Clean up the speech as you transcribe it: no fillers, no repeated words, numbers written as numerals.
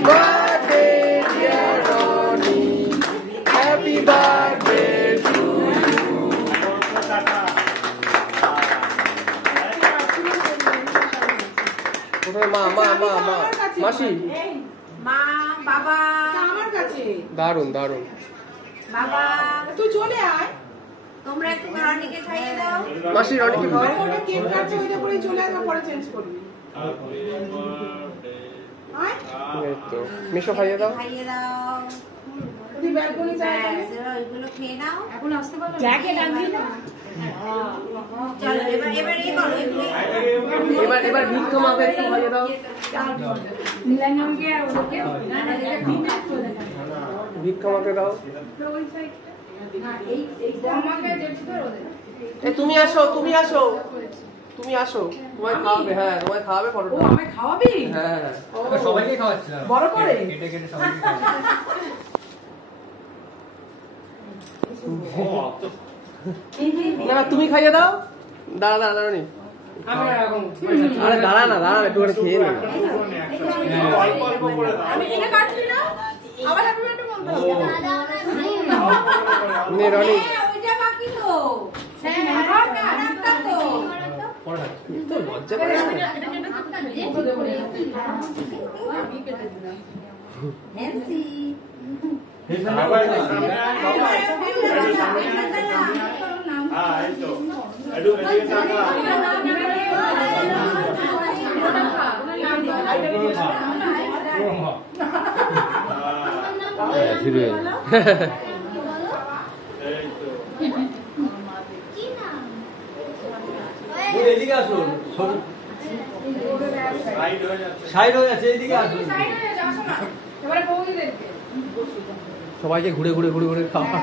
birthday, dear Ronnie. Happy birthday to you. কোথায় মা মা মা মা মাসি মা বাবা আমার কাছে দারুন দারুন বাবা তুই চলে আয় তোমরা একটু রনিকে খাইয়ে দাও মাসি রনিকে খাওয়াও ওটা কেক কাটছে ওইটা পরে চলে আসবে পরে চেঞ্জ করবি আয় এই তো মিশো খাইয়ে দাও তুই ব্যালকনি যা ওইগুলো খেয়ে নাও এখন আসতে পারো যাকে ডাকবি না চল এবার এই করো এবার ভিক্ষা মাকে একটু খাইয়ে দাও নীলাঞ্জনকে আর ওদেরকে না না এটা ভিন্ন করে ভিক্ষা মাকে দাও ওই সাইডটা না এই আমাকে দেখছি তো ওদের এই তুমি আসো তুমি আসো তোমায় খাওয়াবে হ্যাঁ তোমায় খাওয়াবে ফটোটা ও আমায় খাওয়াবি হ্যাঁ সবাইকে খাওয়াচ্ছিলাম বড় করে কেটে কেটে সবাইকে না তুমি খাইয়ে দাও দাঁড়া দাঁড়া দাঁড়ানি আরে দাঁড়া না দাঁড়া একটু করে খেয়ে নে আমি এটা কাটলি না আবার হ্যাপি বার্থডে বলতে হবে নে রনি ওইটা বাকি তো হ্যাঁ আরেকটা তো তো লজ্জা করে না হ্যান্সি এদিকে আসুন সাইড হয়ে যাচ্ছে এদিকে আসুন সবাইকে ঘুরে ঘুরে খাওয়া